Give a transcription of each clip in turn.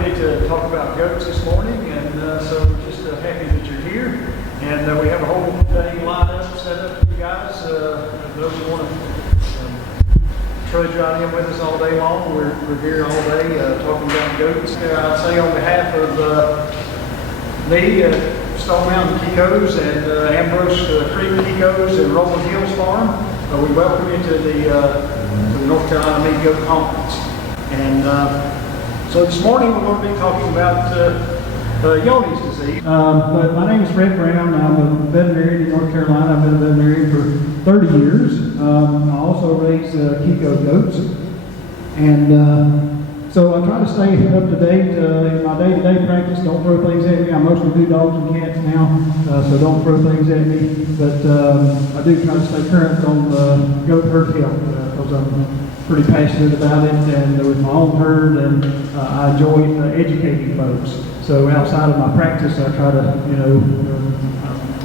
ready to talk about goats this morning, and so we're just happy that you're here. And we have a whole day lined up, set up for you guys. Those who want to trudge right in with us all day long, we're here all day talking about goats. I'd say on behalf of me, Stone Mountain Kikos and Ambrose Creek Kikos and Rolling Hills Farm, we welcome you to the North Carolina Meat Goat Conference. And so this morning we're going to be talking about Johne's disease. But my name is Fred Brown. I'm a veterinarian in North Carolina. I've been a veterinarian for 30 years. I also raise Kiko goats. And so I try to stay up to date in my day-to-day practice. Don't throw things at me. I mostly do dogs and cats now, so don't throw things at me. But I do try to stay current on goat herd health because I'm pretty passionate about it, and with my own herd, and I enjoy educating folks. So outside of my practice, I try to,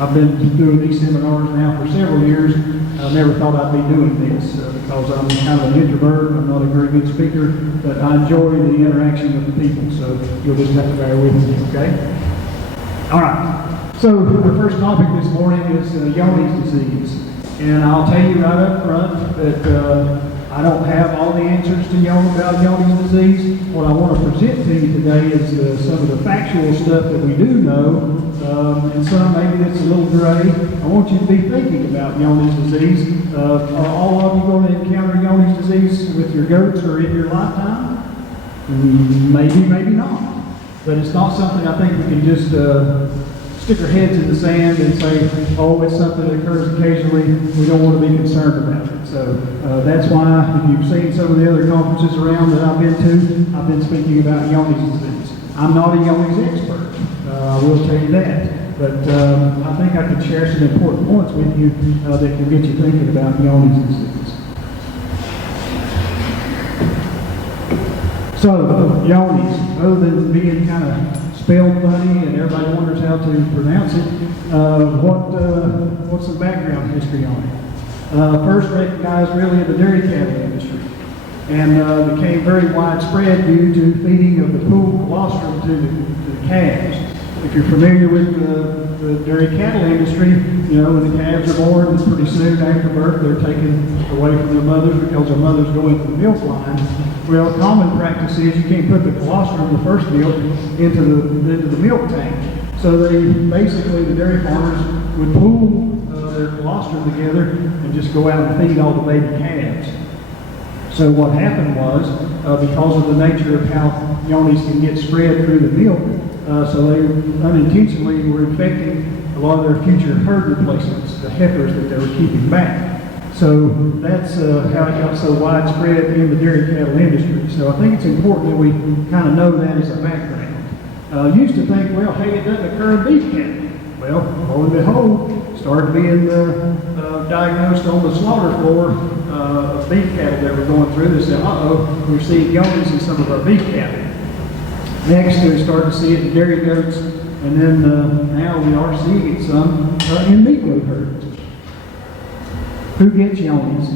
I've been doing these seminars now for several years. I never thought I'd be doing this because I'm kind of an introvert. I'm not a very good speaker, but I enjoy the interaction with the people. So you'll just have to bear with me, okay? All right. So our first topic this morning is Johne's disease, and I'll tell you right up front that I don't have all the answers to about Johne's disease. What I want to present to you today is some of the factual stuff that we do know, and some maybe that's a little gray. I want you to be thinking about Johne's disease. Are all of you going to encounter Johne's disease with your goats or in your lifetime? Maybe, maybe not. But it's not something I think we can just stick our heads in the sand and say, oh, it's something that occurs occasionally. We don't want to be concerned about it. So that's why, if you've seen some of the other conferences around that I've been to, I've been speaking about Johne's disease. I'm not a Johne's expert, I will tell you that. But I think I can share some important points with you that can get you thinking about Johne's disease. So, Johne's, other than being kind of spelled funny and everybody wonders how to pronounce it, what's the background history on it? First recognized really in the dairy cattle industry, and became very widespread due to feeding of the pooled colostrum to the calves. If you're familiar with the dairy cattle industry, when the calves are born, pretty soon after birth, they're taken away from their mothers because their mothers go into the milk line. Well, common practice is you can't put the colostrum, the first milk, into the milk tank. So basically, the dairy farmers would pool their colostrum together and just go out and feed all the baby calves. So what happened was, because of the nature of how Johne's can get spread through the milk, so they unintentionally were infecting a lot of their future herd replacements, the heifers that they were keeping back. So that's how it got so widespread in the dairy cattle industry. So I think it's important that we kind of know that as a background. Used to think, well, hey, it doesn't occur in beef cattle. Well, lo and behold, started being diagnosed on the slaughter floor of beef cattle that were going through. They said, we're seeing Johne's in some of our beef cattle. Next, we started to see it in dairy goats, and then now we are seeing it some in meat goat herds. Who gets Johne's?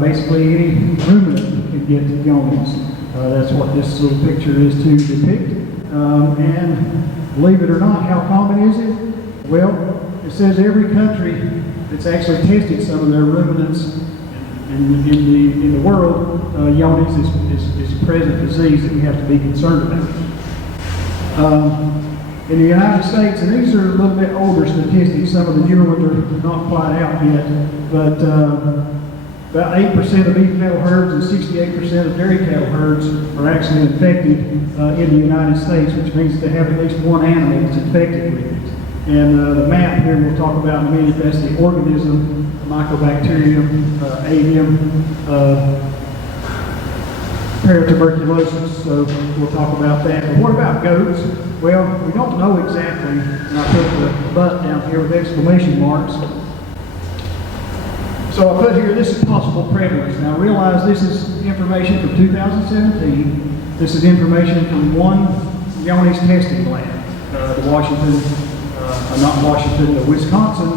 Basically, any ruminant can get Johne's. That's what this little picture is to depict. And believe it or not, how common is it? Well, it says every country that's actually tested some of their ruminants in the world, Johne's is a present disease that we have to be concerned about. In the United States, and these are a little bit older statistics, some of the newer ones are not quite out yet, but about 8% of beef cattle herds and 68% of dairy cattle herds are actually infected in the United States, which means they have at least one animal that's infected with it. And the map here we'll talk about in a minute, that's the organism, Mycobacterium, avium, paratuberculosis, so we'll talk about that. But what about goats? Well, we don't know exactly, and I put the but down here with exclamation marks. So I put here, this is possible prevalence. Now realize this is information from 2017. This is information from one Johne's testing lab, the Wisconsin,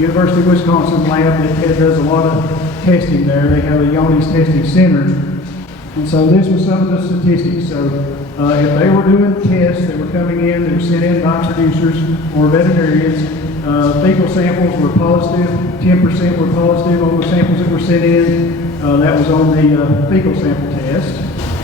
University of Wisconsin lab that does a lot of testing there. They have a Johne's testing center. And so this was some of the statistics. So if they were doing tests that were coming in, that were sent in by producers or veterinarians, fecal samples were positive, 10% were positive on the samples that were sent in. That was on the fecal sample test.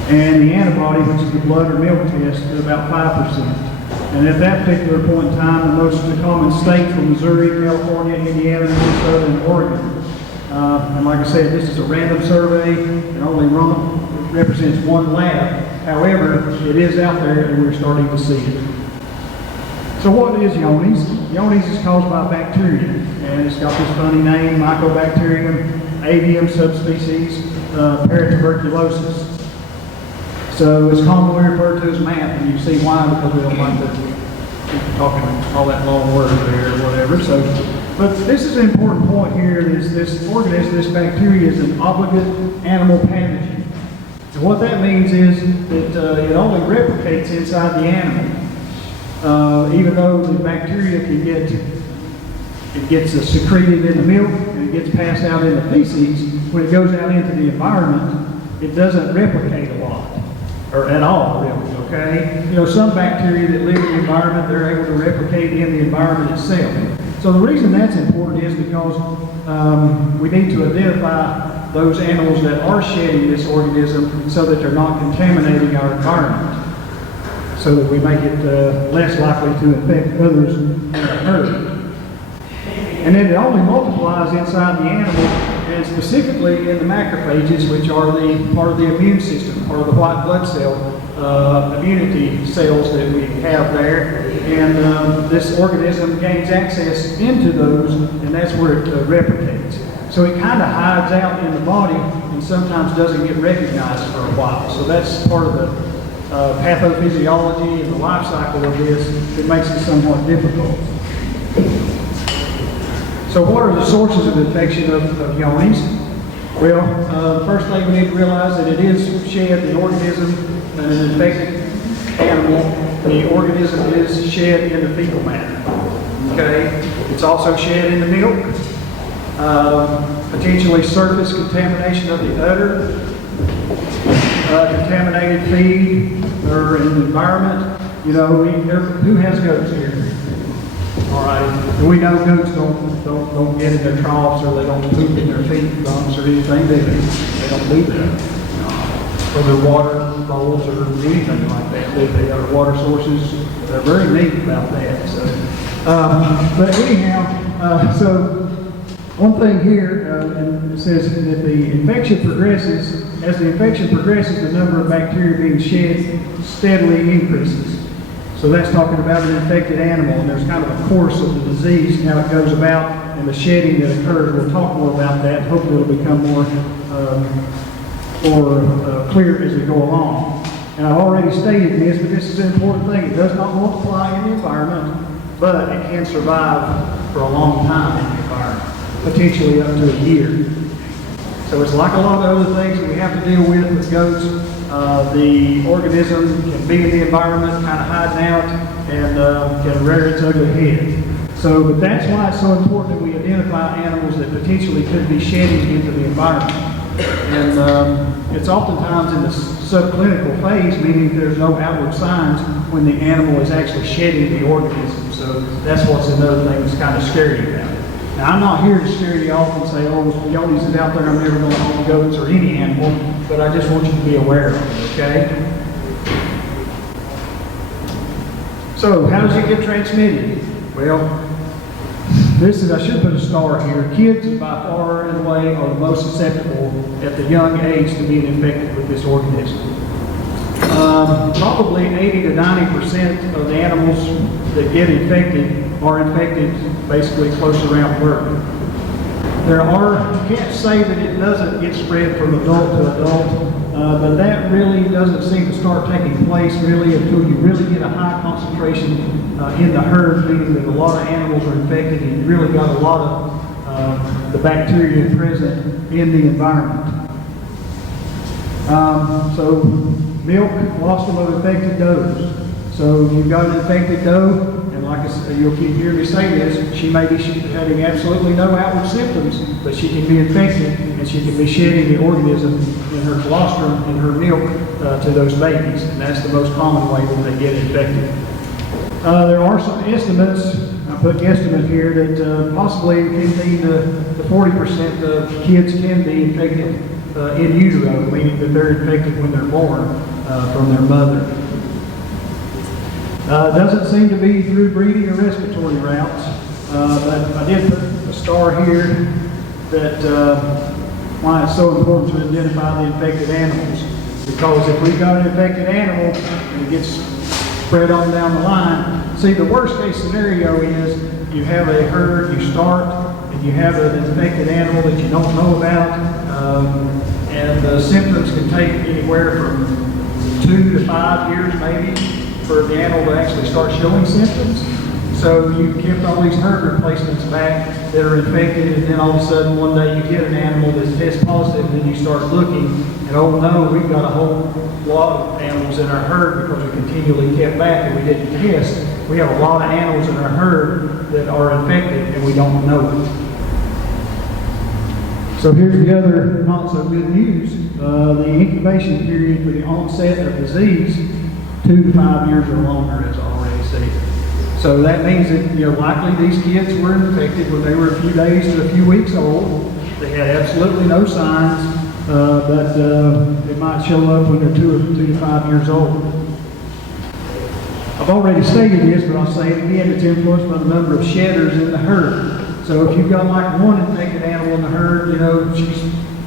And the antibody, which is the blood or milk test, about 5%. And at that particular point in time, the most common states were Missouri, California, Indiana, Minnesota, and Oregon. And like I said, this is a random survey and only represents one lab. However, it is out there and we're starting to see it. So what is Johne's? Johne's is caused by bacteria, and it's got this funny name, Mycobacterium, avium subspecies, paratuberculosis. So it's commonly referred to as MAP, and you see why, because we don't like to keep talking all that long word there or whatever. So, but this is an important point here, is this organism, this bacteria is an obligate animal pathogen. And what that means is that it only replicates inside the animal. Even though the bacteria can gets secreted in the milk and it gets passed out in the feces, when it goes out into the environment, it doesn't replicate a lot. Or at all, really, okay? You know, some bacteria that live in the environment, they're able to replicate in the environment itself. So the reason that's important is because we need to identify those animals that are shedding this organism so that they're not contaminating our environment, so that we make it less likely to infect others in our herd. And then it only multiplies inside the animal, and specifically in the macrophages, which are the part of the immune system, part of the white blood cell immunity cells that we have there. And this organism gains access into those, and that's where it replicates. So it kind of hides out in the body and sometimes doesn't get recognized for a while. So that's part of the pathophysiology and the life cycle of this that makes it somewhat difficult. So what are the sources of infection of Johne's? Well, the first thing we need to realize that it is shed, the organism, an infected animal, the organism is shed in the fecal matter. Okay? It's also shed in the milk, potentially surface contamination of the udder, contaminated feed, or in the environment. You know, who has goats here? All right. We know goats don't get in their troughs, or they don't poop in their feed bunks or anything. They don't do that. Or their water bowls or anything like that. They are water sources. They're very neat about that. So, but anyhow, so one thing here, and it says that the infection progresses. As the infection progresses, the number of bacteria being shed steadily increases. So that's talking about an infected animal, and there's kind of a course of the disease, how it goes about, and the shedding that occurs. We'll talk more about that. Hopefully it'll become more clear as we go along. And I've already stated this, but this is an important thing. It does not multiply in the environment, but it can survive for a long time in the environment, potentially up to a year. So it's like a lot of other things that we have to deal with goats. The organism can be in the environment, kind of hiding out, and can rear its ugly head. So, but that's why it's so important that we identify animals that potentially could be shedding into the environment. And it's oftentimes in the subclinical phase, meaning there's no outward signs when the animal is actually shedding the organism. So that's what's another thing that's kind of scary about it. Now, I'm not here to scare you off and say, oh, Johne's is out there, I'm never going to own goats or any animal, but I just want you to be aware of it, okay? So, how does it get transmitted? Well, this is, I should put a star here. Kids, by far and away, are the most susceptible at the young age to being infected with this organism. Probably 80 to 90% of the animals that get infected are infected basically close around birth. There are, you can't say that it doesn't get spread from adult to adult, but that really doesn't seem to start taking place really until you really get a high concentration in the herd, meaning that a lot of animals are infected and you really got a lot of the bacteria present in the environment. So milk, colostrum of infected does. So you've got an infected doe, and like I said, you'll keep hearing me say this, she may be having absolutely no outward symptoms, but she can be infected and she can be shedding the organism her colostrum, in her milk to those babies, and that's the most common way that they get infected. There are some estimates, I put guesstimate here, that possibly 15 to 40% of kids can be infected in utero, meaning that they're infected when they're born from their mother. Doesn't seem to be through breeding or respiratory routes, but I did put a star here that why it's so important to identify the infected animals. Because if we've got an infected animal and it gets spread on down the line, see, the worst case scenario is you have a herd, you start, and you have an infected animal that you don't know about, and the symptoms can take anywhere from 2 to 5 years maybe for the animal to actually start showing symptoms. So you kept all these herd replacements back that are infected, and then all of a sudden one day you get an animal that's test positive, and then you start looking, and oh no, we've got a whole lot of animals in our herd because we continually kept back and we didn't test. We have a lot of animals in our herd that are infected and we don't know it. So here's the other not so good news. The incubation period for the onset of disease, 2 to 5 years or longer, as I already said. So that means that, likely these kids were infected when they were a few days to a few weeks old. They had absolutely no signs, but it might show up when they're 2 to 5 years old. I've already stated this, but I'll say it again. It's influenced by the number of shedders in the herd. So if you've got like one infected animal in the herd, she's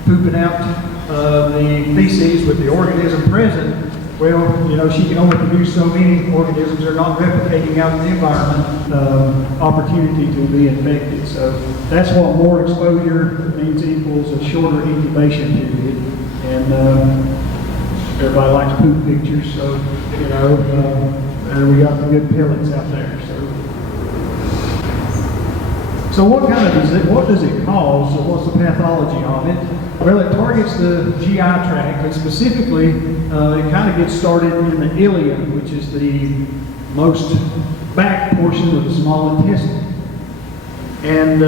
pooping out the feces with the organism present, well, she can only produce so many organisms. They're not replicating out in the environment, opportunity to be infected. So that's what more exposure means equals a shorter incubation period. And everybody likes poop pictures, so, and we got the good pellets out there. So what does it cause? What's the pathology of it? Well, it targets the GI tract, and specifically, it kind of gets started in the ileum, which is the most back portion of the small intestine. And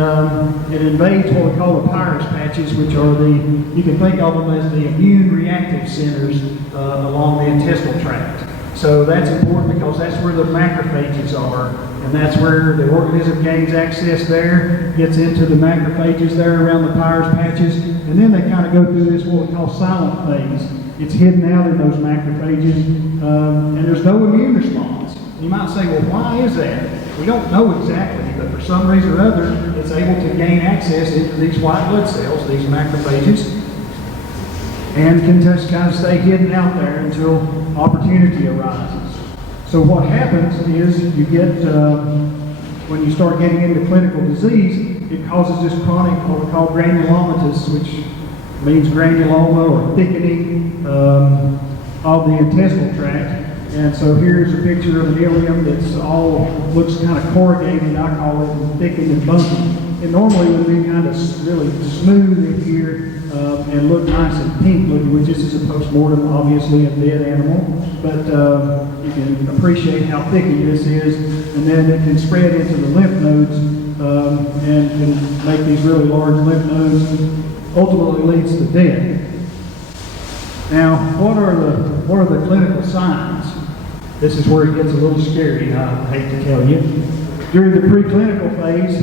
it invades what we call the Peyer's patches, which are you can think of them as the immune reactive centers along the intestinal tract. So that's important because that's where the macrophages are, and that's where the organism gains access there, gets into the macrophages there around the Peyer's patches, and then they kind of go through this what we call silent phase. It's hidden out in those macrophages, and there's no immune response. You might say, well, why is that? We don't know exactly, but for some reason or other, it's able to gain access into these white blood cells, these macrophages, and can just kind of stay hidden out there until opportunity arises. So what happens is you get, when you start getting into clinical disease, it causes this chronic, what we call granulomatous, which means granuloma or thickening of the intestinal tract. And so here's a picture of an ileum that's looks kind of corrugated, I call it, and thickened and bumpy. It normally would be kind of really smooth in here and look nice and pink looking, which this is a post-mortem, obviously, a dead animal. But you can appreciate how thickened this is, and then it can spread into the lymph nodes and can make these really large lymph nodes, ultimately leads to death. Now, what are the clinical signs? This is where it gets a little scary, I hate to tell you. During the preclinical phase,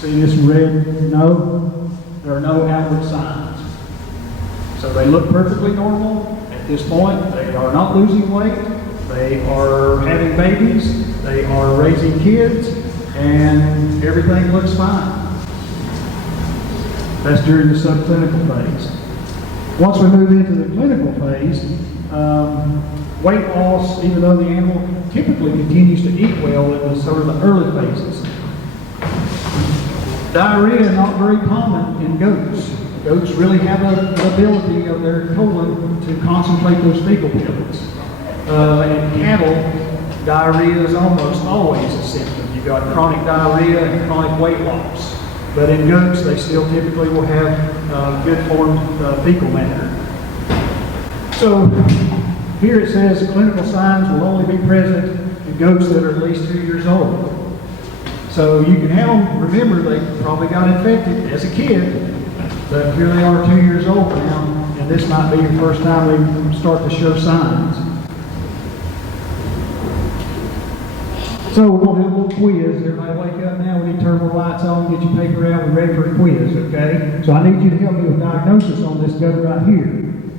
see this red? No, there are no outward signs. So they look perfectly normal. At this point, they are not losing weight. They are having babies. They are raising kids, and everything looks fine. That's during the subclinical phase. Once we move into the clinical phase, weight loss, even though the animal typically continues to eat well in the sort of the early phases. Diarrhea, not very common in goats. Goats really have an ability of their colon to concentrate those fecal pellets. In cattle, diarrhea is almost always a symptom. You've got chronic diarrhea and chronic weight loss. But in goats, they still typically will have good formed fecal matter. So here it says clinical signs will only be present in goats that are at least 2 years old. So you can have them, remember they probably got infected as a kid, but here they are 2 years old now, and and this might be your first time we start to show signs. So we're going to do a little quiz. Everybody wake up now. We need to turn the lights on, get your paper out. We're ready for a quiz, okay? So I need you to help me with diagnosis on this goat right here.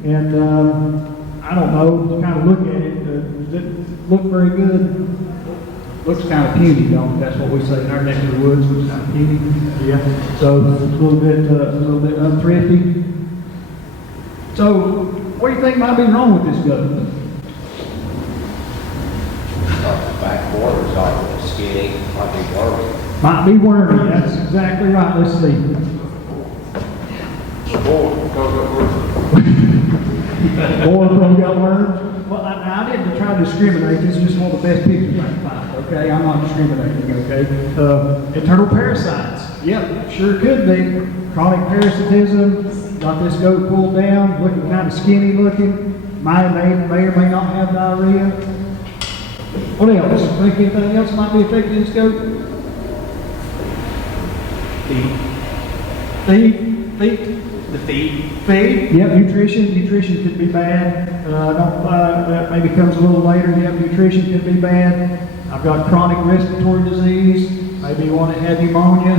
And I don't know, just kind of look at it. Does it look very good? Looks kind of puny, don't it? That's what we say in our neck of the woods. Looks kind of puny. Yeah. So it's a little bit unthrifty. So what do you think might be wrong with this goat? The back borders are skinny, might be wormy. Might be wormy. That's exactly right. Let's see. Boar got worms. Well, I didn't try to discriminate. This is just one of the best pictures I can find. Okay, I'm not discriminating. Okay. Internal parasites. Yep, sure could be. Chronic parasitism. Got this goat pulled down, looking kind of skinny looking. May or may not have diarrhea. What else? Think anything else might be affecting this goat? Feed. The feed. Feed. Yep, nutrition. Nutrition could be bad. That maybe comes a little later. Yep, nutrition could be bad. I've got chronic respiratory disease. Maybe one that had pneumonia,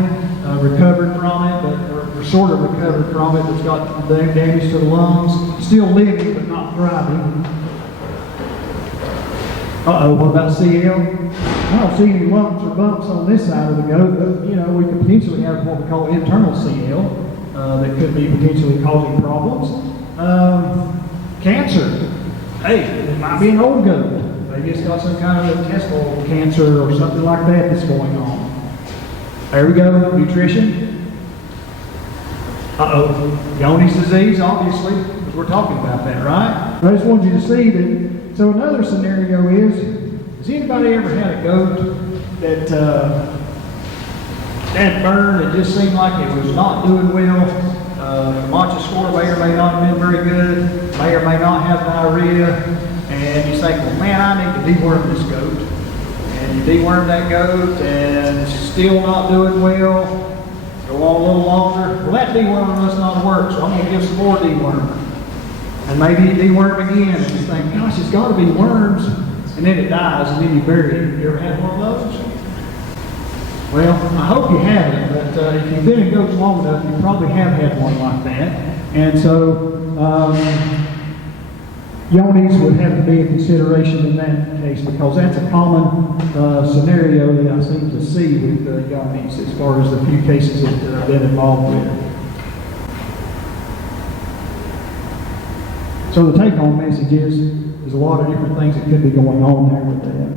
recovered from it, or sort of recovered from it. It's got damage to the lungs. Still living, but not thriving. Uh-oh, what about CL? I don't see any lumps or bumps on this side of the goat, but you know, we could potentially have what we call internal CL that could be potentially causing problems. Cancer. Hey, it might be an old goat. Maybe it's got some kind of intestinal cancer or something like that that's going on. There we go, nutrition. Uh-oh, Johne's disease, obviously, because we're talking about that, right? I just wanted you to see that. So another scenario is, has anybody ever had a goat that had burned and just seemed like it was not doing well? Matcha score may or may not have been very good, may or may not have diarrhea, and you think, well man, I need to deworm this goat. And you deworm that goat and it's still not doing well, go on a little longer. Well, that dewormer must not work, so I'm going to give some more dewormer. And maybe you deworm again and you think, gosh, it's got to be worms, and then it dies and then you bury it. You ever had one of those? Well, I hope you haven't, but if you've been in goats long enough, you probably have had one like that. And so, Johne's would have to be a consideration in that case, because that's a common scenario that I seem to see with Johne's as far as the few cases that I've been involved with. So the take-home message is there's a lot of different things that could be going on there with that.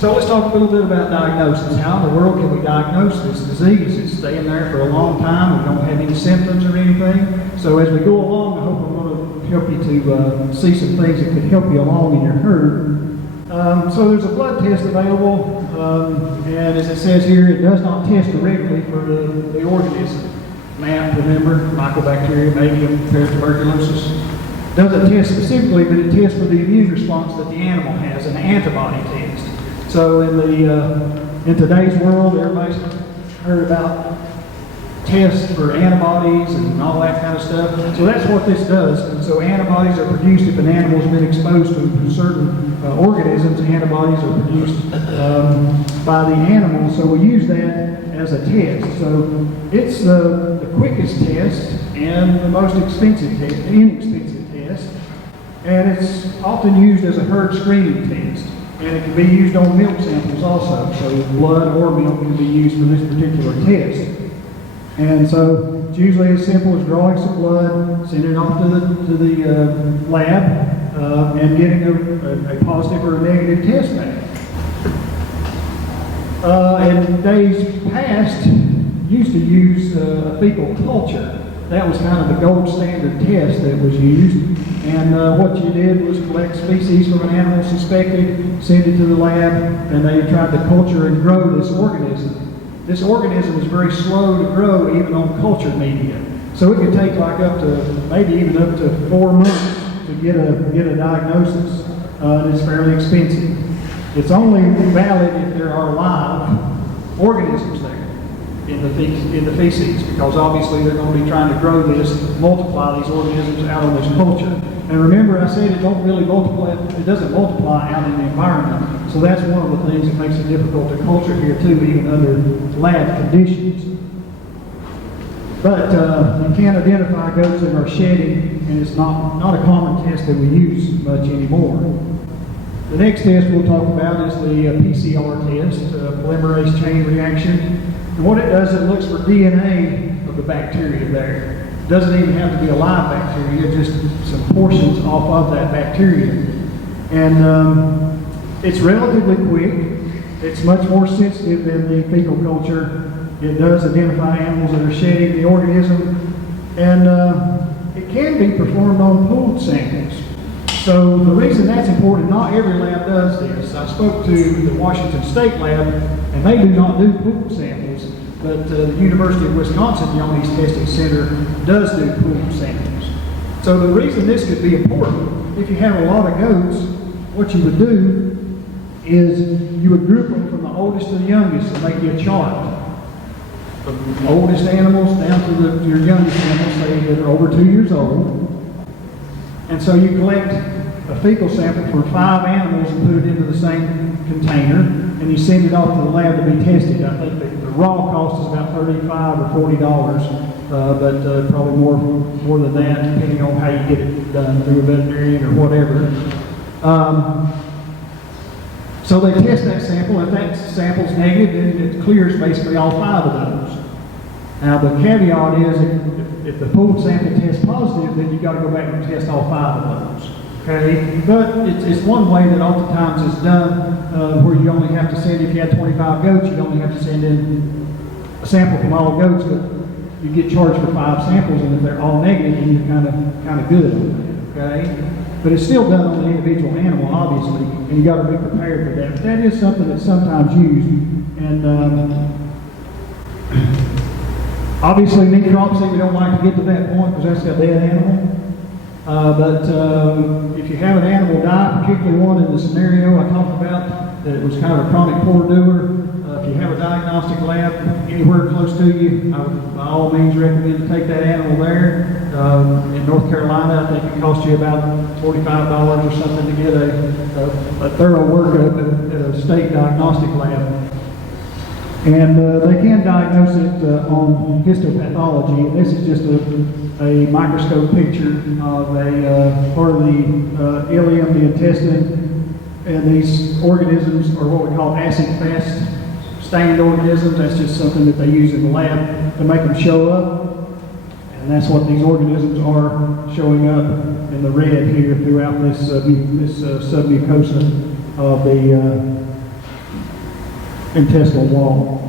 So let's talk a little bit about diagnosis. How in the world can we diagnose this disease? It's staying there for a long time. We don't have any symptoms or anything. So as we go along, I hope I'm going to help you to see some things that could help you along in your herd. So there's a blood test available, and as it says here, it does not test directly for the organism. MAP, remember, Mycobacterium, avium, paratuberculosis. Doesn't test specifically, but it tests for the immune response that the animal has, an antibody test. So in today's world, everybody's heard about tests for antibodies and all that kind of stuff. So that's what this does. So antibodies are produced if an animal's been exposed to certain organisms. Antibodies are produced by the animal. So we use that as a test. So it's the quickest test and the most inexpensive test. And it's often used as a herd screening test. And it can be used on milk samples also. So blood or milk can be used for this particular test. And so it's usually as simple as drawing some blood, sending it off to the lab, and getting a positive or a negative test back. In days past, used to use fecal culture. That was kind of the gold standard test that was used. And what you did was collect species from an animal suspected, send it to the lab, and they tried to culture and grow this organism. This organism is very slow to grow even on cultured media. So it could take like maybe even up to 4 months to get a diagnosis. And it's fairly expensive. It's only valid if there are live organisms there. in the feces, because obviously they're going to be trying to grow this, multiply these organisms out on this culture. And remember, I said it don't really multiply, it doesn't multiply out in the environment. So that's one of the things that makes it difficult to culture here too, even under lab conditions. But you can identify goats that are shedding, and it's not a common test that we use much anymore. The next test we'll talk about is the PCR test, polymerase chain reaction. And what it does, it looks for DNA of the bacteria there. It doesn't even have to be a live bacteria, just some portions off of that bacteria. And it's relatively quick. It's much more sensitive than the fecal culture. It does identify animals that are shedding the organism, and it can be performed on pooled samples. So the reason that's important, not every lab does this. I spoke to the Washington State lab, and they do not do pooled samples, but the University of Wisconsin Johne's Testing Center does do pooled samples. So the reason this could be important, if you have a lot of goats, what you would do is you would group them from the oldest to the youngest and make you a chart. From the oldest animals down to your youngest animals, say that are over 2 years old. And so you collect a fecal sample from 5 animals and put it into the same container, and you send it off to the lab to be tested. I think the raw cost is about $35 or $40, but probably more than that, depending on how you get it done through a veterinarian or whatever. So they test that sample. If that sample's negative, then it clears basically all 5 of those. Now the caveat is if the pooled sample tests positive, then you've got to go back and test all 5 of those. Okay, but it's one way that oftentimes it's done where you only have to send, if you had 25 goats, you only have to send in a sample from all goats, but you get charged for 5 samples, and if they're all negative, then you're kind of good on that. Okay. But it's still done on the individual animal, obviously, and you got to be prepared for that. But that is something that's sometimes used, and obviously necropsy, we don't like to get to that point because that's a dead animal. But if you have an animal die, particularly one in the scenario I talked about, that it was kind of a chronic poor doer, if you have a diagnostic lab anywhere close to you, I would by all means recommend to take that animal there. In North Carolina, I think it costs you about $45 or something to get a thorough workup at a state diagnostic lab. And they can diagnose it on histopathology. This is just a microscope picture of a part of the ileum, the intestine, and these organisms are what we call acid-fast stained organisms. That's just something that they use in the lab to make them show up. And that's what these organisms are showing up in the red here throughout this submucosa of the intestinal wall.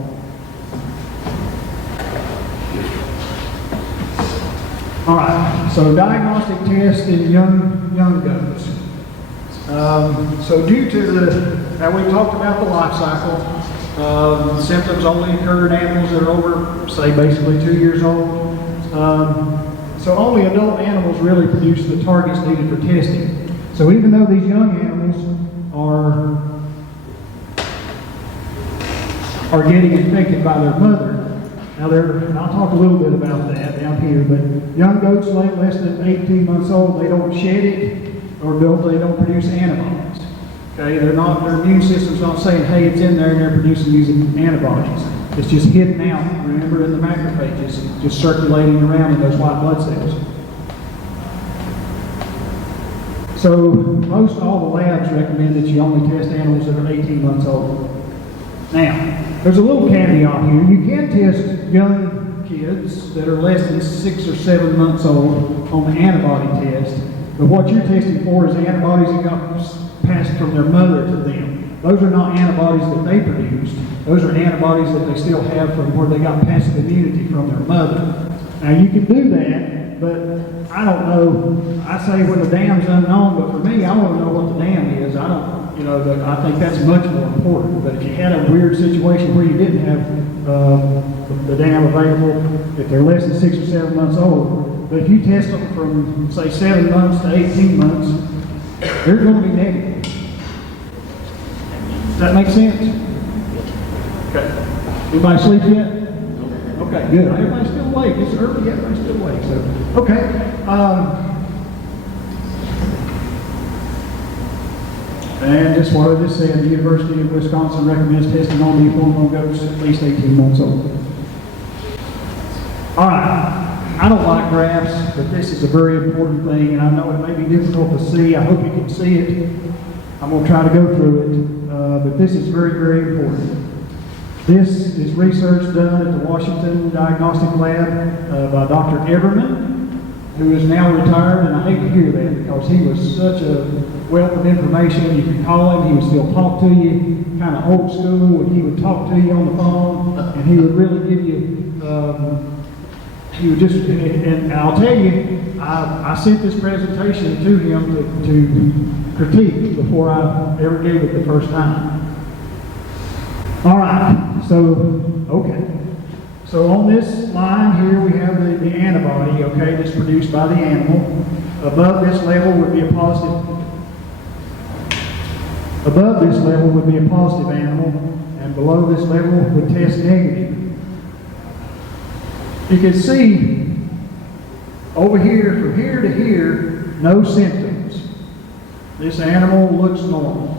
All right, so diagnostic test in young goats. So due to now we talked about the life cycle. Symptoms only occur in animals that are over, say, basically 2 years old. So only adult animals really produce the targets needed for testing. So even though these young animals are getting infected by their mother, now and I'll talk a little bit about that down here, but young goats less than 18 months old, they don't shed it or they don't produce antibodies. Okay, their immune system's not saying, hey, it's in there, and they're producing using antibodies. It's just hidden out, remember, in the macrophages, just circulating around in those white blood cells. So most all the labs recommend that you only test animals that are 18 months old. Now, there's a little caveat here. You can test young kids that are less than 6 or 7 months old on the antibody test, but what you're testing for is antibodies that got passed from their mother to them. Those are not antibodies that they produced. Those are antibodies that they still have from where they got passive immunity from their mother. Now you can do that, but I don't know. I say when the dam's unknown, but for me, I want to know what the dam is. I don't, but I think that's much more important. But if you had a weird situation where you didn't have the dam available, if they're less than 6 or 7 months old, but if you test them from, say, 7 months to 18 months, they're going to be negative. Does that make sense? Okay. Anybody sleep yet? Okay, good. Everybody's still awake. It's early, everybody's still awake. So, okay. And just what I just said, the University of Wisconsin recommends testing on these hormone goats at least 18 months old. All right. I don't like graphs, but this is a very important thing, and I know it may be difficult to see. I hope you can see it. I'm going to try to go through it, but this is very, very important. This is research done at the Washington Diagnostic Lab by Dr. Everman, who is now retired, and I hate to hear that because he was such a wealth of information. You could call him, he would still talk to you, kind of old school, and he would talk to you on the phone, and he would really give you, he would just, and I'll tell you, I sent this presentation to him to critique before I ever gave it the first time. All right, so, okay. So on this line here, we have the antibody, okay, that's produced by the animal. Above this level would be a positive animal, and below this level would test negative. You can see over here, from here to here, no symptoms. This animal looks normal.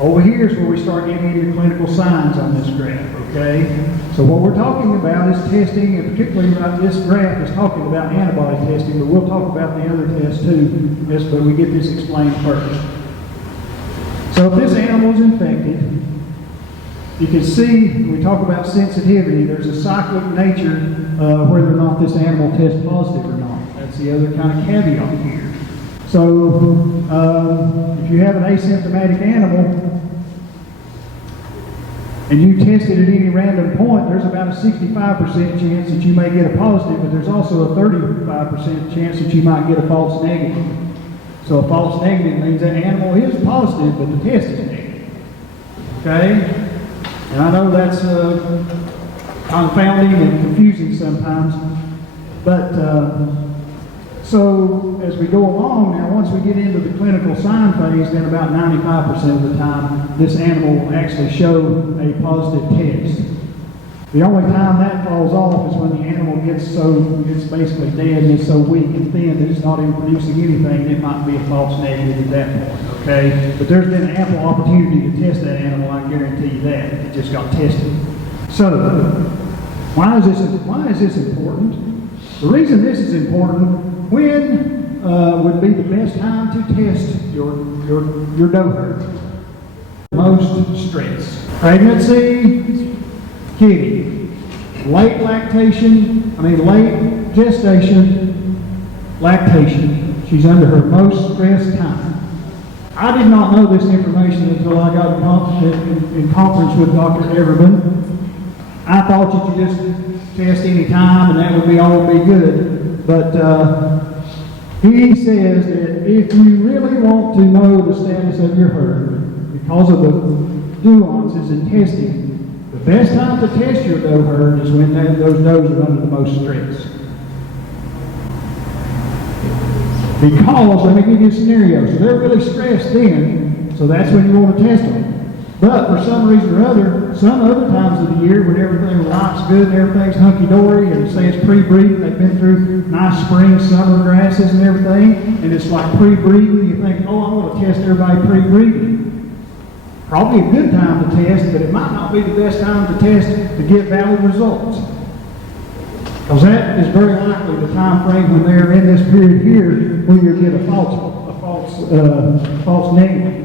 Over here is where we start getting into clinical signs on this graph, okay? So what we're talking about is testing, and particularly right, this graph is talking about antibody testing, but we'll talk about the other tests too, but we get this explained first. So if this animal is infected, you can see, we talk about sensitivity, there's a cyclic nature whether or not this animal tests positive or not. That's the other kind of caveat here. So if you have an asymptomatic animal and you test it at any random point, there's about a 65% chance that you may get a positive, but there's also a 35% chance that you might get a false negative. So a false negative means that animal is positive, but the test is negative. Okay? And I know that's confounding and confusing sometimes, but so as we go along now, once we get into the clinical sign phase, then about 95% of the time, this animal will actually show a positive test. The only time that falls off is when the animal gets basically dead and it's so weak and thin that it's not even producing anything. It might be a false negative at that point, okay? But there's been ample opportunity to test that animal, I guarantee you that. It just got tested. So, why is this important? The reason this is important, when would be the best time to test your doe herd? Most stress. Pregnancy, kitty. Late gestation, lactation. She's under her most stressed time. I did not know this information until I got in conference with Dr. Everman. I thought you could just test any time and that would be all be good. But he says that if you really want to know the status of your herd, because of the nuances in testing, the best time to test your doe herd is when those does are under the most stress. Because, let me give you a scenario, so they're really stressed then, so that's when you want to test them. But for some reason or other, some other times of the year when everything life's good and everything's hunky-dory and say it's pre-breeding, they've been through nice spring, summer grasses and everything, and it's like pre-breeding, you think, oh, I want to test everybody pre-breeding. Probably a good time to test, but it might not be the best time to test to get valid results. Because that is very likely the time frame when they're in this period here when you get a false negative.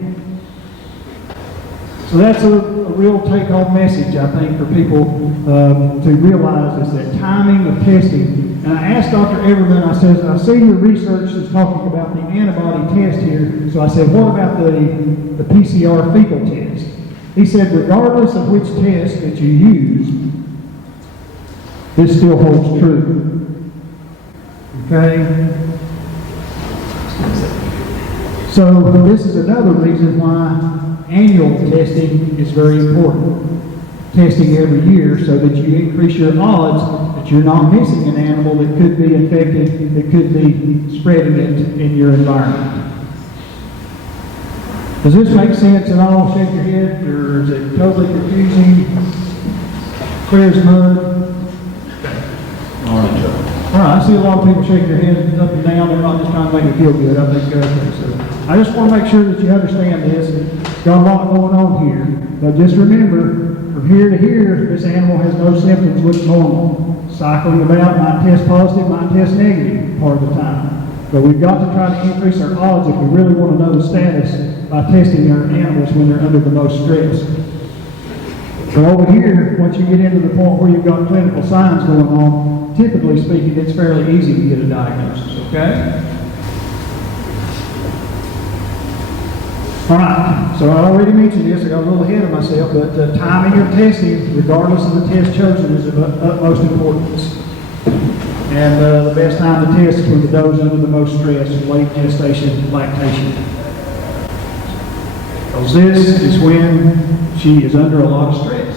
So that's a real take-home message, I think, for people to realize is that timing of testing. And I asked Dr. Everman, I said, I see your research is talking about the antibody test here. So I said, what about the PCR fecal test? He said, regardless of which test that you use, this still holds true. Okay? So this is another reason why annual testing is very important. Testing every year so that you increase your odds that you're not missing an animal that could be infected, that could be spreading it in your environment. Does this make sense at all? Shake your head, or is it totally confusing? Clear as mud? All right, I see a lot of people shaking their heads up and down. They're not just trying to make me feel good. I think, so I just want to make sure that you understand this. It's got a lot going on here. But just remember, from here to here, this animal has no symptoms, looks normal. Cycling about, might test positive, might test negative part of the time. But we've got to try to increase our odds if we really want to know the status by testing our animals when they're under the most stress. So over here, once you get into the point where you've got clinical signs going on, typically speaking, it's fairly easy to get a diagnosis, okay? All right, so I already mentioned this, I got a little ahead of myself, but timing of testing, regardless of the test chosen, is of utmost importance. And the best time to test is when the doe's under the most stress, late gestation, lactation. Because this is when she is under a lot of stress.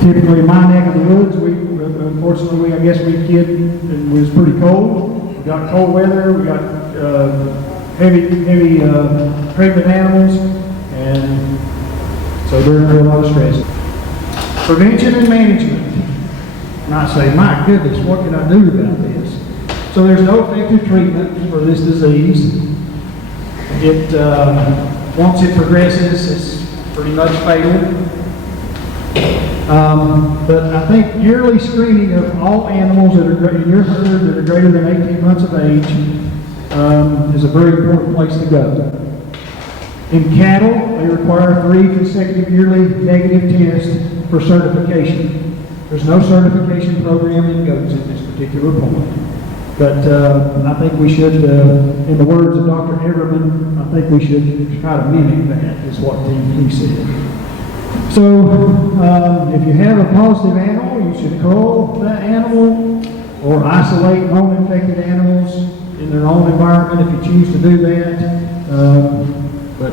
Typically in my neck of the woods, unfortunately, I guess we get, it was pretty cold. We got cold weather, we got heavy pregnant animals, and so they're under a lot of stress. Prevention and management. And I say, my goodness, what can I do about this? So there's no effective treatment for this disease. It, once it progresses, it's pretty much fatal. But I think yearly screening of all animals that are in your herd that are greater than 18 months of age is a very important place to go. In cattle, they require 3 consecutive yearly negative tests for certification. There's no certification program in goats at this particular point. But I think we should, in the words of Dr. Everman, I think we should try to mimic that, is what he said. So, if you have a positive animal, you should cull that animal or isolate known-infected animals in their own environment if you choose to do that. But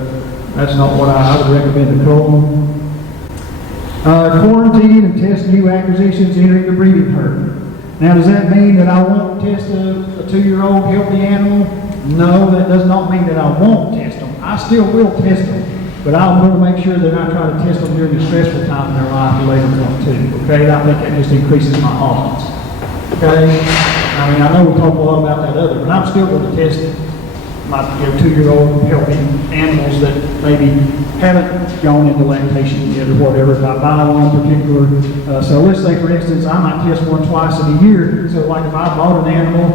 that's not what I would recommend to cull. Quarantine and test new acquisitions entering the breeding herd. Now, does that mean that I won't test a 2-year-old healthy animal? No, that does not mean that I won't test them. I still will test them. But I'm going to make sure that I try to test them during the stressful time in their life later on too. Okay, I think that just increases my odds. Okay, I mean I know we talk a lot about that other, but I'm still going to test my 2-year-old healthy animals that maybe haven't gone into lactation yet or whatever. If I buy one particular, so let's say for instance I might test one twice in a year. So like if I bought an animal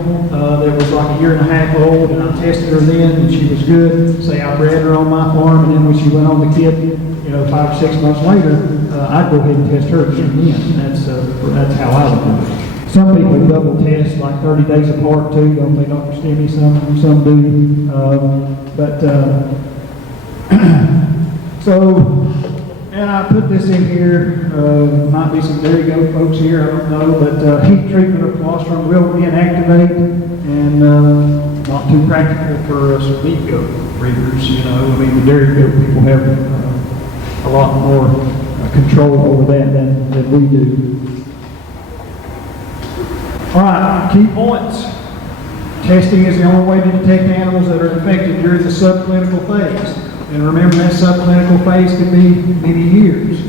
that was like a 1.5 years old and I tested her then and she was good, say I bred her on my farm and then when she went on the kid, 5 or 6 months later, I'd go ahead and test her again then. That's how I would do it. Some people double test like 30 days apart too, don't they, Dr. Stimmy? Some do. So, and I put this in here, might be some dairy goat folks here, I don't know, but heat treatment of colostrum will inactivate and not too practical for some meat goat breeders, I mean the dairy goat people have a lot more control over that than we do. All right, key points. Testing is the only way to detect animals that are infected during the subclinical phase. And remember, that subclinical phase can be many years.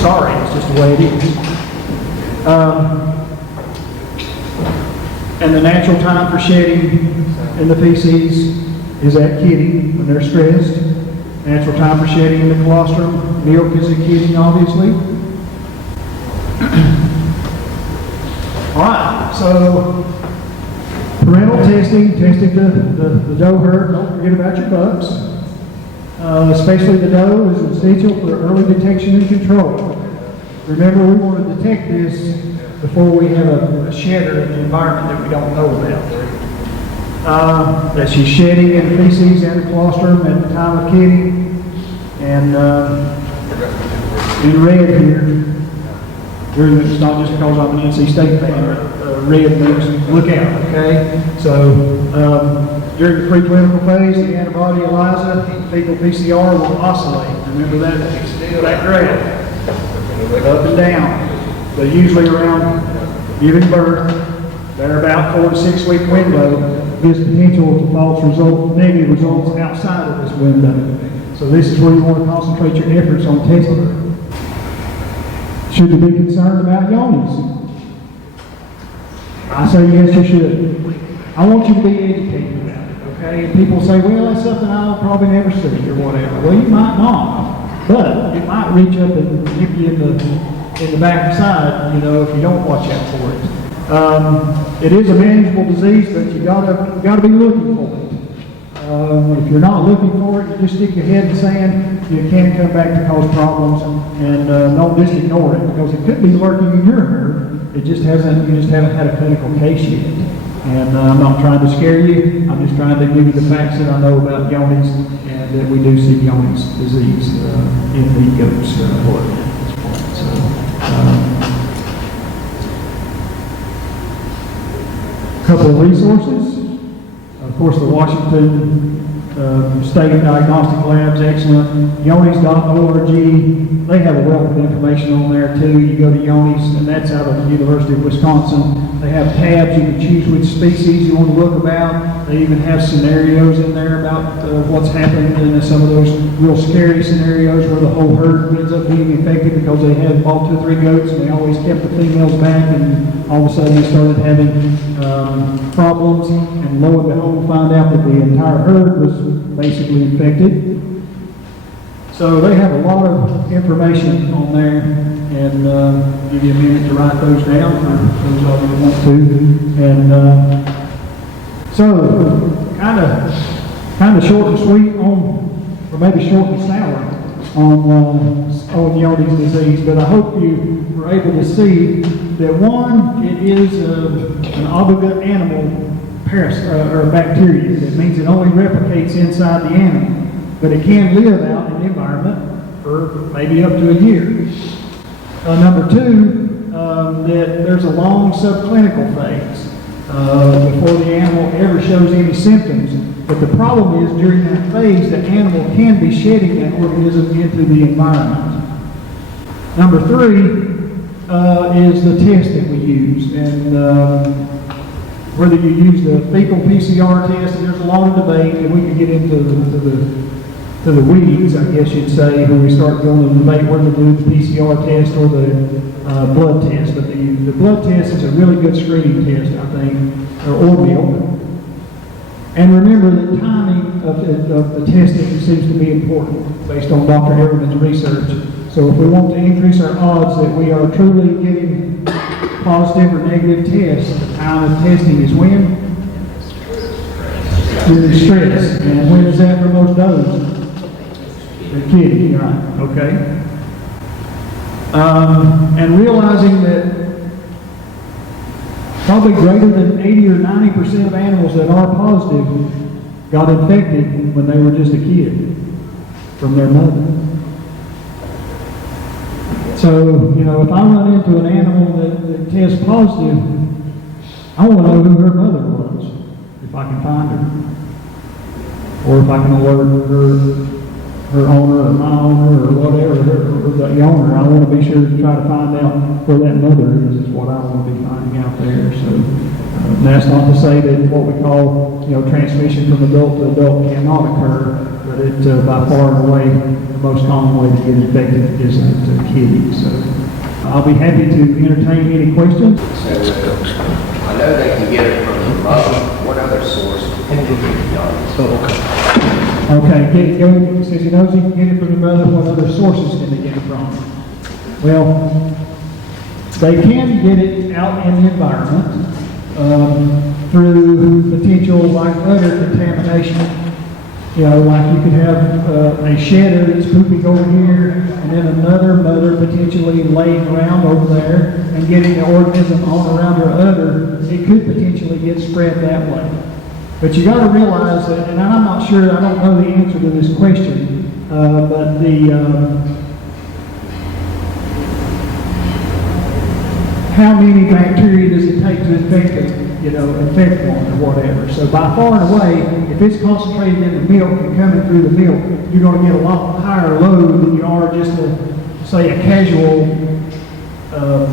Sorry, it's just the way it is. And the natural time for shedding in the feces is at kidding when they're stressed. Natural time for shedding in the colostrum. Milk is at kidding, obviously. All right, so parental testing the doe herd. Don't forget about your bucks. Especially the doe is essential for early detection and control. Remember, we want to detect this before we have a shedder in the environment that we don't know about. That she's shedding in the feces and the colostrum at the time of kidding. And in red here, it's not just because I'm an NC State fan. Red means look out, okay? So during the preclinical phase, the antibody ELISA, fecal PCR will oscillate. Remember that graph, up and down. But usually around giving birth, they're about 4 to 6 week window. There's potential to false results, negative results outside of this window. So this is where you want to concentrate your efforts on testing. Should you be concerned about Johne's? I say yes, you should. I want you to be educated about it, okay? And people say, well, that's something I'll probably never see or whatever. Well, you might not, but it might reach up and nip you in the backside, you know, if you don't watch out for it. It is a manageable disease, but you gotta be looking for it. If you're not looking for it, you just stick your head in the sand, you can come back to cause problems, and don't just ignore it, because it could be lurking in your herd. You just haven't had a clinical case yet. And I'm not trying to scare you, I'm just trying to give you the facts that I know about Johne's, and that we do see Johne's disease in the goats at this point. So, a couple of resources. Of course, the Washington State Diagnostic Lab's excellent. Johne's.org, they have a wealth of information on there too. You go to Johne's, and that's out of the University of Wisconsin. They have tabs, you can choose which species you want to look about. They even have scenarios in there about what's happened in some of those real scary scenarios where the whole herd ends up being infected because they had bought 2 or 3 goats and they always kept the females back, and all of a sudden they started having problems, and lo and behold find out that the entire herd was basically infected. So they have a lot of information on there, and give you a minute to write those down for those of you who want to. And so kind of short and sweet on, or maybe short and sour on Johne's disease, but I hope you were able to see that one, it is an obligate animal parasite or bacteria. That means it only replicates inside the animal, but it can live out in the environment for maybe up to a year. Number 2, that there's a long subclinical phase before the animal ever shows any symptoms. But the problem is, during that phase, the animal can be shedding that organism into the environment. Number 3 is the test that we use, and whether you use the fecal PCR test, and there's a lot of debate, and we can get into the weeds, I guess you'd say, when we start going to the debate whether to do the PCR test or the blood test. But the blood test is a really good screening test, I think, or milk. And remember that timing of the testing seems to be important based on Dr. Everman's research. So if we want to increase our odds that we are truly getting positive or negative tests, the time of testing is when? During stress. And when is that for most dogs? The kitty, right? Okay. And realizing that probably greater than 80 or 90% of animals that are positive got infected when they were just a kid from their mother. So, you know, if I run into an animal that tests positive, I want to know who her mother was, if I can find her. Or if I can alert her owner or my owner or whatever, or the owner. I want to be sure to try to find out where that mother is what I want to be finding out there. So that's not to say that what we call, you know, transmission from adult to adult cannot occur, but it's by far and away the most common way to get infected is to kitty. So I'll be happy to entertain any questions. So I know they can get it from the mother. What other source can it be done? Okay, says he knows he can get it from the mother. What other sources can they get it from? Well, they can get it out in the environment through potential like udder contamination. You know, like you could have a shedder that's pooping over here, and then another mother potentially laying around over there and getting the organism on around her udder. It could potentially get spread that way. But you got to realize that, and I'm not sure, I don't know the answer to this question, but how many bacteria does it take to infect one or whatever? So by far and away, if it's concentrated in the milk and coming through the milk, you're going to get a lot higher load than you are just say a casual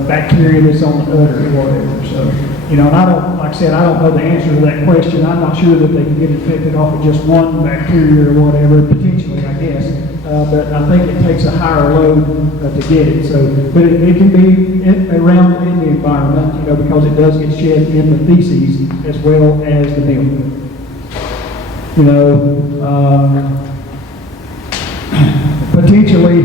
bacteria that's on the udder or whatever. So, you know, and I don't, like I said, I don't know the answer to that question. I'm not sure that they can get infected off of just one bacteria or whatever, potentially, I guess. but I think it takes a higher load to get it. So, but it can be around in the environment, you know, because it does get shed in the feces as well as the milk. You know, potentially,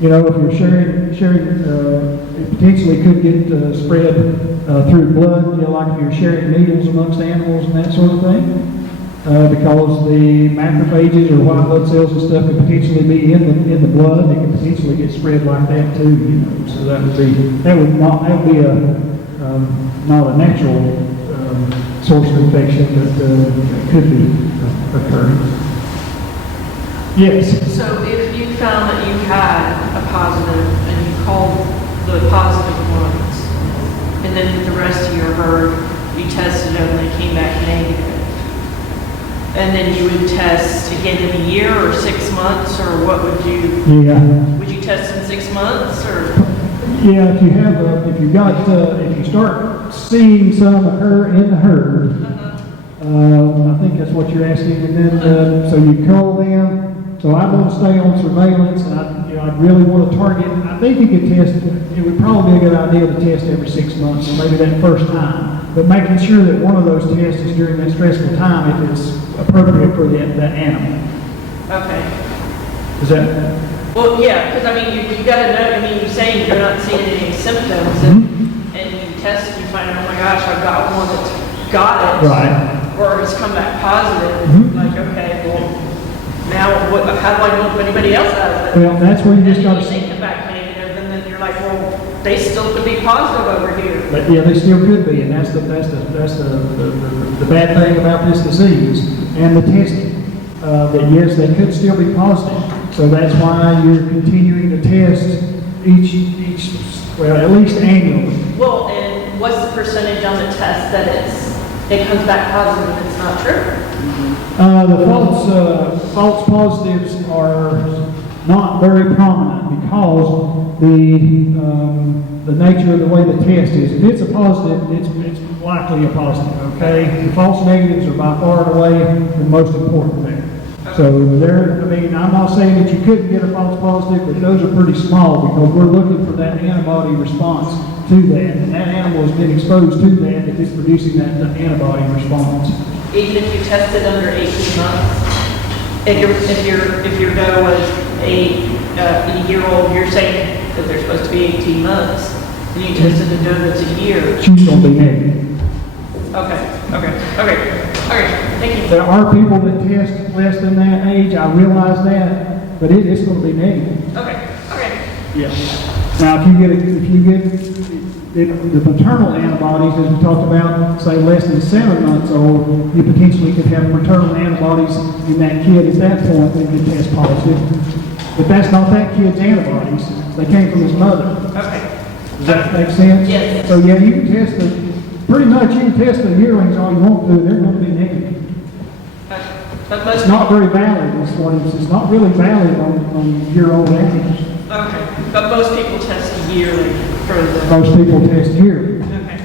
you know, if you're sharing, it potentially could get spread through blood, you know, like if you're sharing needles amongst animals and that sort of thing. Because the macrophages or white blood cells and stuff could potentially be in the blood. It could potentially get spread like that too, you know. So that would be not a natural source of infection, but it could be occurring. Yes. So if you found that you had a positive and you called the positive ones, and then with the rest of your herd, you tested them and they came back negative. And then you would test again in a year or 6 months, or what would you? Yeah. Would you test in 6 months, or? Yeah, if you start seeing some occur in the herd, I think that's what you're asking, and then so you cull them. So I want to stay on surveillance, and I really want to target. I think you could test. It would probably be a good idea to test every 6 months, or maybe that first time. But making sure that one of those tests is during that stressful time if it's appropriate for that animal. Okay. Is that? Well, yeah, because I mean, you got to know. I mean, you're saying you're not seeing any symptoms, and you test and you find out, oh my gosh, I've got one that's got it, Right. or it's come back positive. Like, okay, well, now how do I know if anybody else has it? Well, that's where you just got And to. you think back negative, and then you're like, well, they still could be positive over here. But yeah, they still could be, and that's the bad thing about this disease and the testing. That yes, they could still be positive. So that's why you're continuing to test well, at least annually. Well, and what's the percentage on the test that it comes back positive and it's not true? The false positives are not very prominent because the nature of the way the test is. If it's a positive, it's likely a positive, okay? The false negatives are by far and away the most important there. So I'm not saying that you couldn't get a false positive, but those are pretty small because we're looking for that antibody response to that. And that animal has been exposed to that if it's producing that antibody response. Even if you tested under 18 months, if your doe was a year-old, you're saying that they're supposed to be 18 months, and you tested a doe that's a year. She's going to be negative. Okay, thank you. There are people that test less than that age, I realize that, but it's going to be negative. Okay. Yeah. Now, if you get the maternal antibodies, as we talked about, say less than 7 months old, you potentially could have maternal antibodies in that kid at that point that could test positive. But that's not that kid's antibodies. They came from his mother. Okay. Does that make sense? Yes. So yeah, you can test pretty much you can test the yearlings all you want to, they're going to be negative. But It's not very valid, it's not really valid on year-old animals. Okay, but most people test yearly for the. Most people test yearly. Okay.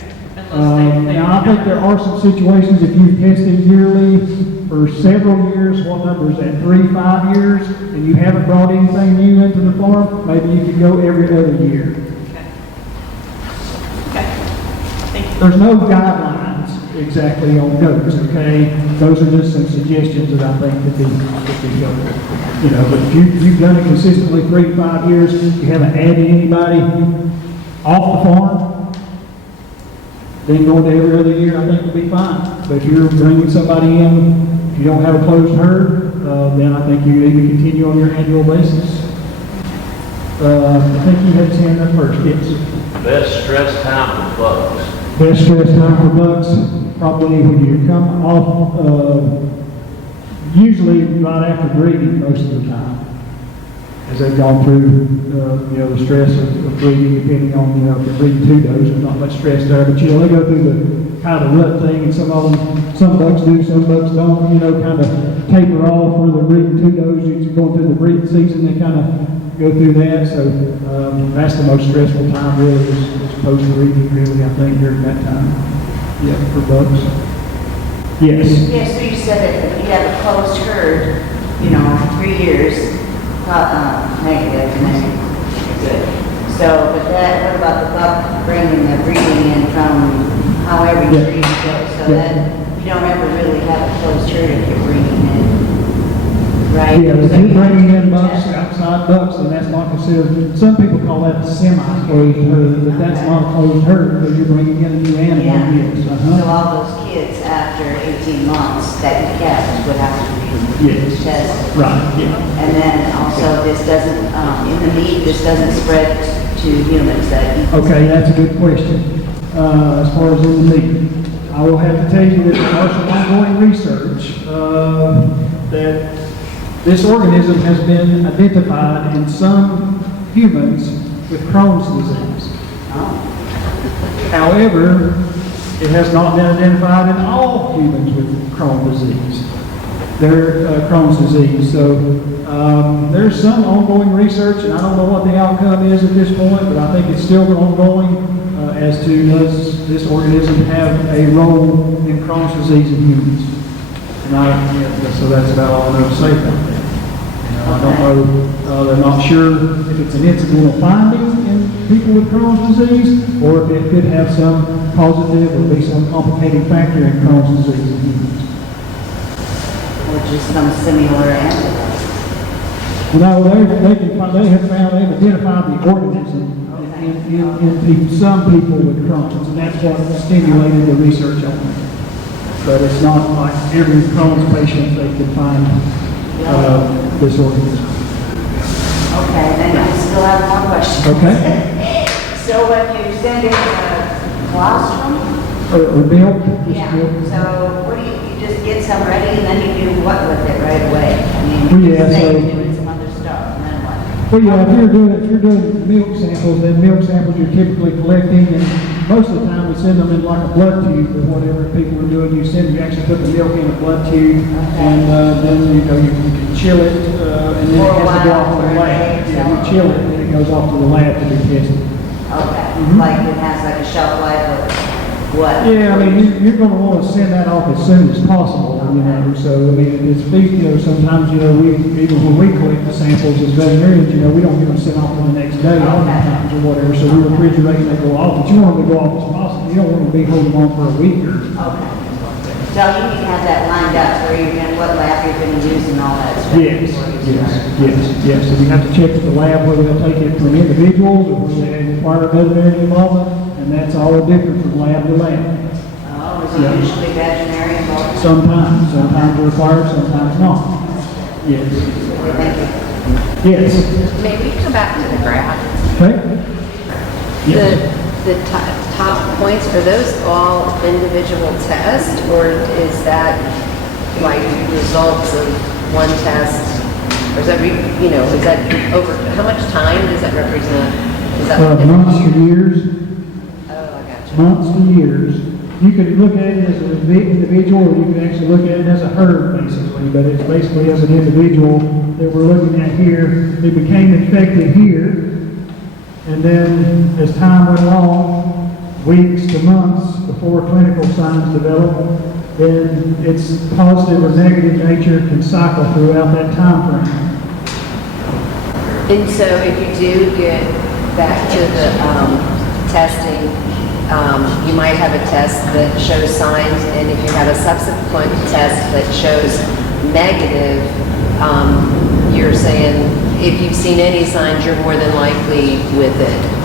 Unless they Now, I think there are some situations if you've tested yearly for several years, what number is that, 3, 5 years, and you haven't brought anything new into the farm, maybe you could go every other year. Okay. Thank you. There's no guidelines exactly on goats, okay? Those are just some suggestions that I think could be helpful. You know, but if you've done it consistently 3 to 5 years, you haven't added anybody off the farm, then going to every other year, I think will be fine. But if you're bringing somebody in, if you don't have a closed herd, then I think you need to continue on your annual basis. I think you had his hand up first, yes. Best stress time for bugs. Best stress time for bucks, probably when you come off, usually right after breeding most of the time. As they've gone through, the stress of breeding, depending on, if they're breeding 2 does, there's not much stress there. But, they go through the kind of rut thing, and some bucks do, some bucks don't, kind of taper off where they're breeding 2 does. You're going through the breeding season, they kind of go through that. So that's the most stressful time, really, is post-breeding, really, I think, during that time. Yeah, for bucks. Yes. Yes, so you said that if you have a closed herd, 3 years, negative, and then good. So, but that, what about the buck bringing the breeding in from however you breed it goes? So that you don't ever really have a closed herd if you're bringing in, right? Yeah, if So you're you bringing in have to bucks, test. outside bucks, then that's not considered, some people call that a semi-closed herd, but that's not a closed herd, because you're bringing in a new animal, Yeah. yes, So uh-huh. all those kids after 18 months that you kept would have to be Yes. tested. Right, yeah. And then also this doesn't, in the meat, this doesn't spread to humans that eat. Okay, that's a good question. As far as in the meat, I will have to tell you that there are some ongoing research that this organism has been identified in some humans with Crohn's disease. Oh, However, it has not been identified in all humans with Crohn's disease. Crohn's disease. So there's some ongoing research, and I don't know what the outcome is at this point, but I think it's still ongoing as to does this organism have a role in Crohn's disease in humans. And so that's about all I know to say about that. I don't know, they're not sure if it's an incidental finding in people with Crohn's disease, or if it could have some positive or be some complicating factor in Crohn's disease in humans. or just some similar antibodies. No, they have identified the organism in some people with Crohn's, and that's what stimulated the research on it. But it's not like every Crohn's patient they can find this organism. Okay, then I still have one question. Okay. So when you send in colostrum, Or milk. Just yeah, milk. so what do you just get some ready and then you do what with it right away? I mean, Well, yeah, say so- you're doing some other stuff, and then what? Well, yeah, if you're doing milk samples, then milk samples you're typically collecting, and most of the time we send them in like a blood tube or whatever people are doing. You actually put the milk in a blood tube, and then you can chill it, and then it has to go off to the lab. Yeah, you chill it, and then it goes off to the lab to be tested. Okay, Mhm. like it has like a shelf life of what? Yeah, I mean, you're going to want to send that off as soon as possible, so, I mean, it's, sometimes, even when we collect the samples as veterinarians, we don't get them sent off to the next day oftentimes or whatever, so we refrigerate and they go off, but you want them to go off as possible. You don't want them to be holding on for a week or. Okay. So you need to have that lined up where you're going, what lab you're going to use and all that stuff. Yes. So we have to check with the lab whether they'll take it from individuals or whether they require veterinary involvement, and that's all different from lab to lab. Oh, is it usually veterinary involved? Sometimes required, sometimes not. Yes. Thank you. Yes. May we come back to the graph? Okay. Yes. The top points, are those all individual tests, or is that like results of one test? Or is that, is that over, how much time does that represent? Is that Months to years. Oh, I got you. Months to years. You could look at it as an individual, or you could actually look at it as a herd, basically. But it's basically as an individual that we're looking at here. It became infected here, and then as time went along, weeks to months before clinical signs develop, then its positive or negative nature can cycle throughout that time frame. And so if you do get back to the testing, you might have a test that shows signs, and if you have a subsequent test that shows negative, you're saying if you've seen any signs, you're more than likely with it.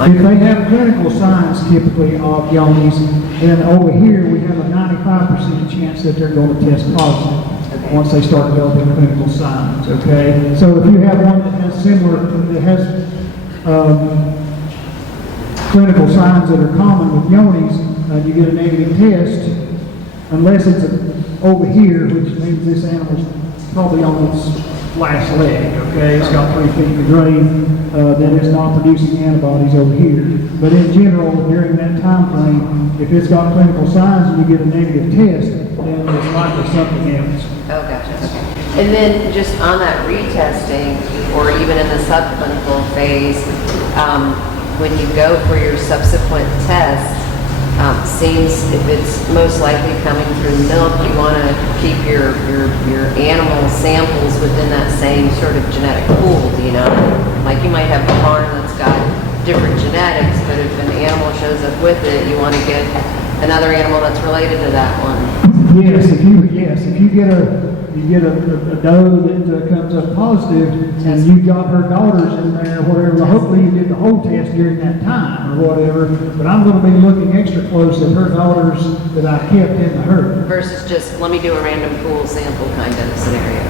If they have clinical signs typically of Johne's, then over here we have a 95% chance that they're going to test positive once they start developing clinical signs, okay? So if you have one that has clinical signs that are common with Johne's, you get a negative test, unless it's over here, which means this animal's probably on its last leg, okay? It's got 3 feet in the grave, then it's not producing antibodies over here. But in general, during that time frame, if it's got clinical signs and you get a negative test, then it's likely something else. Oh, gotcha. Okay. And then just on that retesting, or even in the subclinical phase, when you go for your subsequent tests, Seems if it's most likely coming through milk, you want to keep your animal samples within that same sort of genetic pool, you know? Like you might have a barn that's got different genetics, but if an animal shows up with it, you want to get another animal that's related to that one. Yes, if you get a doe that comes up positive and you've got her daughters in there, whatever, hopefully you did the whole test during that time or whatever, but I'm going to be looking extra close at her daughters that I kept in the herd. Versus just, let me do a random pool sample kind of scenario.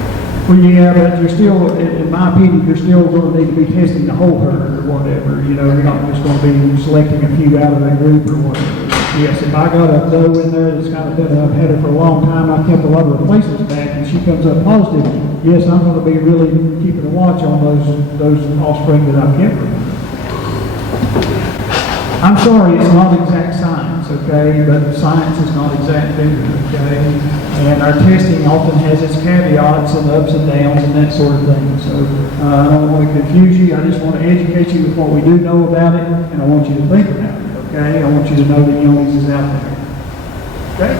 Well, yeah, but you're still, in my opinion, you're still going to need to be testing the whole herd or whatever, you know, you're not just going to be selecting a few out of that group or whatever. Yes, if I got a doe in there that's kind of been, I've had her for a long time, I kept a lot of replacements back, and she comes up positive, yes, I'm going to be really keeping a watch on those offspring that I've kept her. I'm sorry, it's not exact science, okay, but science is not exact either, okay? And our testing often has its caveats and ups and downs and that sort of thing. So I don't want to confuse you, I just want to educate you with what we do know about it, and I want you to think about it. Okay, I want you to know that Johne's is out there.